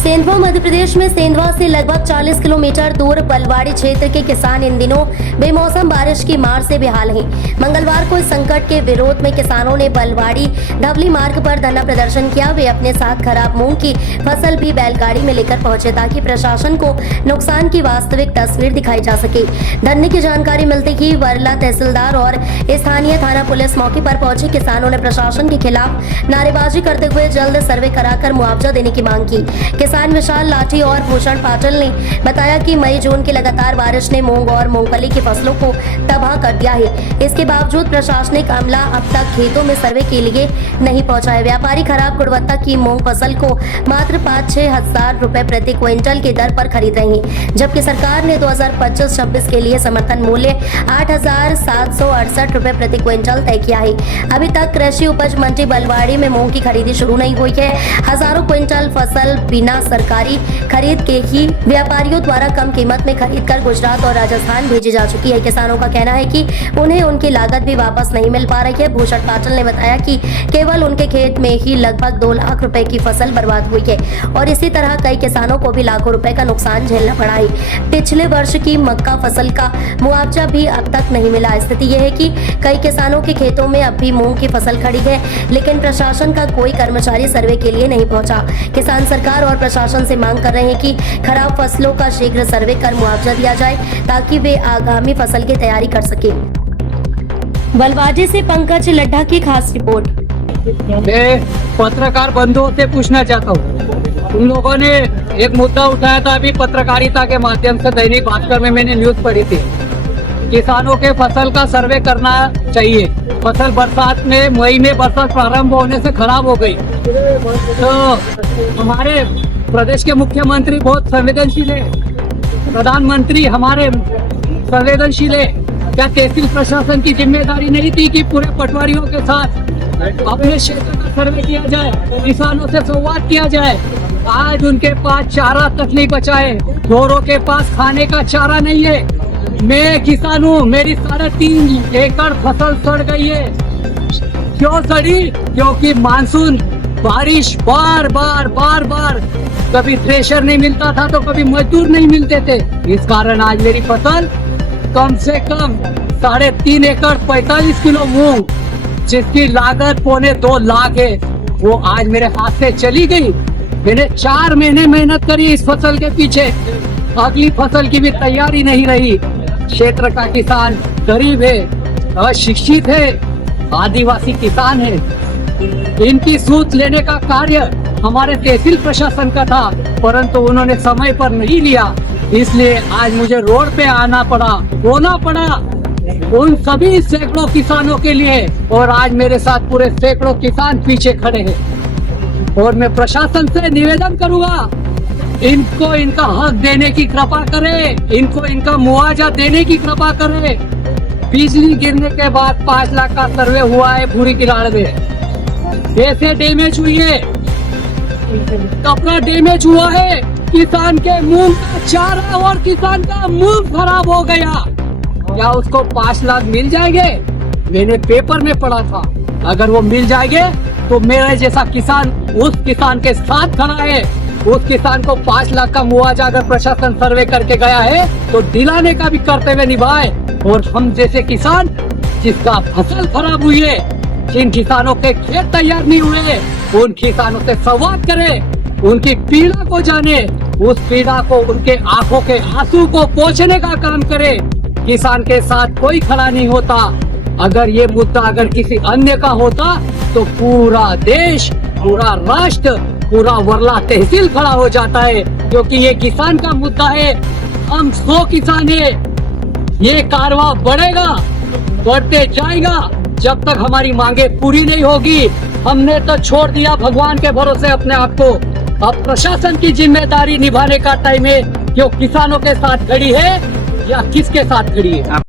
सेंधवा मध्य प्रदेश में सेंधवा से लगभग 40 किलोमीटर दूर बलवाड़ी क्षेत्र के किसान इन दिनों बेमौसम बारिश की मार से बेहाल हैं। मंगलवार को इस संकट के विरोध में किसानों ने बलवाड़ी धवली मार्ग पर धरना प्रदर्शन किया। वे अपने साथ खराब मूंग की फसल भी बैलगाड़ी में लेकर पहुंचे ताकि प्रशासन को नुकसान की वास्तविक तस्वीर दिखाई जा सके। धरने की जानकारी मिलते ही वरला तहसीलदार और स्थानीय थाना पुलिस मौके पर पहुंची। किसानों ने प्रशासन के खिलाफ नारेबाजी करते हुए जल्द सर्वे कराकर मुआवजा देने की मांग की। किसान विशाल लाठी और भूषण पाटिल ने बताया कि मई जून की लगातार बारिश ने मूंग और मूंगफली की फसलों को तबाह कर दिया है। इसके बावजूद प्रशासनिक अमला अब तक खेतों में सर्वे के लिए नहीं पहुंचा है। व्यापारी खराब गुणवत्ता की मूंग फसल को मात्र 5-6 हजार रुपए प्रति क्विंटल की दर पर खरीद रही है, जबकि सरकार ने 2025-26 के लिए समर्थन मूल्य 8,768 रुपए प्रति क्विंटल तय किया है। अभी तक कृषि उपज मंडी बलवाड़ी में मूंग की खरीदी शुरू नहीं हुई है। हजारों क्विंटल फसल बिना सरकारी खरीद के ही व्यापारियों द्वारा कम कीमत में खरीदकर गुजरात और राजस्थान भेजी जा चुकी है। किसानों का कहना है कि उन्हें उनकी लागत भी वापस नहीं मिल पा रही है। भूषण पाटिल ने बताया कि केवल उनके खेत में ही लगभग 2 लाख रुपए की फसल बर्बाद हुई है और इसी तरह कई किसानों को भी लाखों रुपए का नुकसान झेलना पड़ा है। पिछले वर्ष की मक्का फसल का मुआवजा भी अब तक नहीं मिला। स्थिति यह है कि कई किसानों के खेतों में अब भी मूंग की फसल खड़ी है, लेकिन प्रशासन का कोई कर्मचारी सर्वे के लिए नहीं पहुंचा। किसान सरकार और प्रशासन से मांग कर रहे हैं कि खराब फसलों का शीघ्र सर्वे कर मुआवजा दिया जाए ताकि वे आगामी फसल की तैयारी कर सके। बलवाड़ी से पंकज लड्ढा की खास रिपोर्ट। मैं पत्रकार बंधुओं से पूछना चाहता हूँ, तुम लोगों ने एक मुद्दा उठाया था अभी पत्रकारिता के माध्यम से, दैनिक भास्कर में मैंने न्यूज पढ़ी थी। किसानों के फसल का सर्वे करना चाहिए। फसल बरसात में मई में बरसात प्रारंभ होने से खराब हो गई, तो हमारे प्रदेश के मुख्यमंत्री बहुत संवेदनशील है, प्रधानमंत्री हमारे संवेदनशील है। क्या तहसील प्रशासन की जिम्मेदारी नहीं थी कि पूरे पटवारियों के साथ अपने क्षेत्र का सर्वे किया जाए, किसानों से संवाद किया जाए? आज उनके पास चारा तक नहीं बचा है, गोरों के पास खाने का चारा नहीं है। मैं किसान हूँ, मेरी 3.5 एकड़ फसल सड़ गई है। क्यों सड़ी? क्योंकि मानसून बारिश बार बार कभी थ्रेशर नहीं मिलता था तो कभी मजदूर नहीं मिलते थे। इस कारण आज मेरी फसल कम से कम 3.5 एकड़ 45 किलो मूंग, जिसकी लागत 2.25 लाख है, वो आज मेरे हाथ से चली गई। मैंने 4 महीने मेहनत करी इस फसल के पीछे, अगली फसल की भी तैयारी नहीं रही। क्षेत्र का किसान गरीब है, अशिक्षित है, आदिवासी किसान है। इनकी सूच लेने का कार्य हमारे तहसील प्रशासन का था, परंतु उन्होंने समय पर नहीं लिया। इसलिए आज मुझे रोड पे आना पड़ा, रोना पड़ा उन सभी सैकड़ों किसानों के लिए, और आज मेरे साथ पूरे सैकड़ों किसान पीछे खड़े हैं। और मैं प्रशासन से निवेदन करूंगा, इनको इनका हक देने की कृपा करे, इनको इनका मुआवजा देने की कृपा करे। बिजली गिरने के बाद 5 लाख का सर्वे हुआ है भूरी किराड़ में, ऐसे डैमेज हुई है, कपड़ा डैमेज हुआ है, किसान के मूंग का चारा और किसान का मूंग खराब हो गया। क्या उसको 5 लाख मिल जाएंगे? मैंने पेपर में पढ़ा था, अगर वो मिल जाएंगे तो मेरे जैसा किसान उस किसान के साथ खड़ा है। उस किसान को 5 लाख का मुआवजा अगर प्रशासन सर्वे करके गया है तो दिलाने का भी कर्तव्य निभाए। और हम जैसे किसान जिसका फसल खराब हुई है, जिन किसानों के खेत तैयार नहीं हुए, उन किसानों से संवाद करें, उनकी पीड़ा को जाने, उस पीड़ा को, उनके आंखों के आंसू को पोंछने का काम करे। किसान के साथ कोई खड़ा नहीं होता। अगर ये मुद्दा अगर किसी अन्य का होता तो पूरा देश, पूरा राष्ट्र, पूरा वरला तहसील खड़ा हो जाता है, क्योंकि ये किसान का मुद्दा है। हम 100 किसान है, ये कारवां बढ़ेगा, बढ़ते जाएगा जब तक हमारी मांगे पूरी नहीं होगी। हमने तो छोड़ दिया भगवान के भरोसे अपने आप को। अब प्रशासन की जिम्मेदारी निभाने का टाइम है, जो किसानों के साथ खड़ी है या किसके साथ खड़ी है।